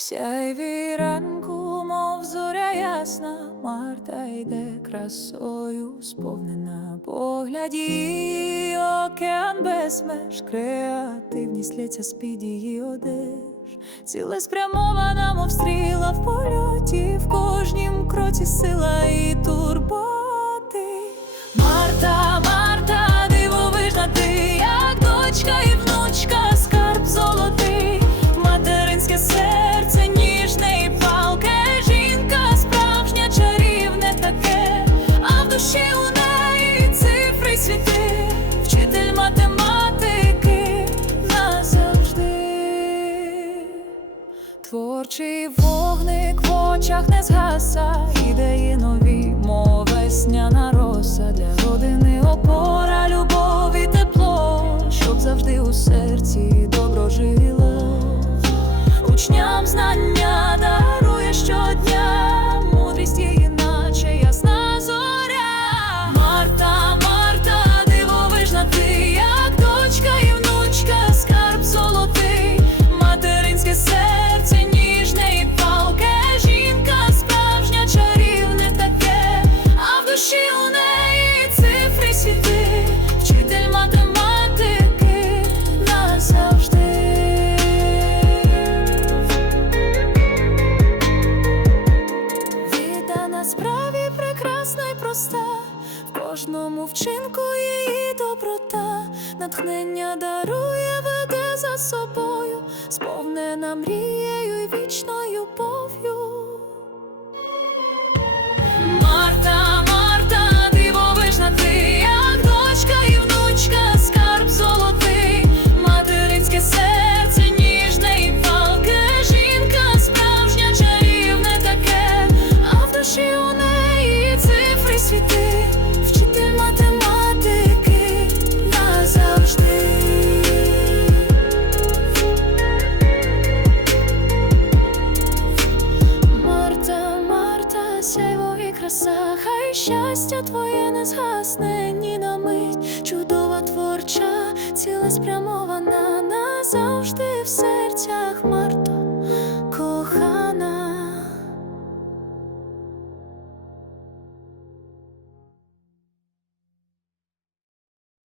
сяйві ранку, мов зоря ясна, Марта йде красою сповнена погляд її океан без меж, креативність лється з-під її одеж, цілеспрямована, мов стріла в польоті, в кожнім кроці сила і турботи. Творчий вогник в очах не згаса, ідеї нові, мов весняна роса для родини опора, любов і тепло, щоб завжди у серці добро жило. Учням знання кожному вчинку її доброта, натхнення дарує, веде за собою, сповнена мрією й вічною любов'ю. Марта, Марта, дивовижна ти, як дочка і внучка, скарб золотий, материнське серце, ніжне і палке, жінка справжня, чарівне таке, а в душі у неї цифри світи, математики назавжди. Марта, Марта, сяйво і краса, хай щастя твоє не згасне на мить, чудова творча, цілеспрямована назавжди в серцях Марто.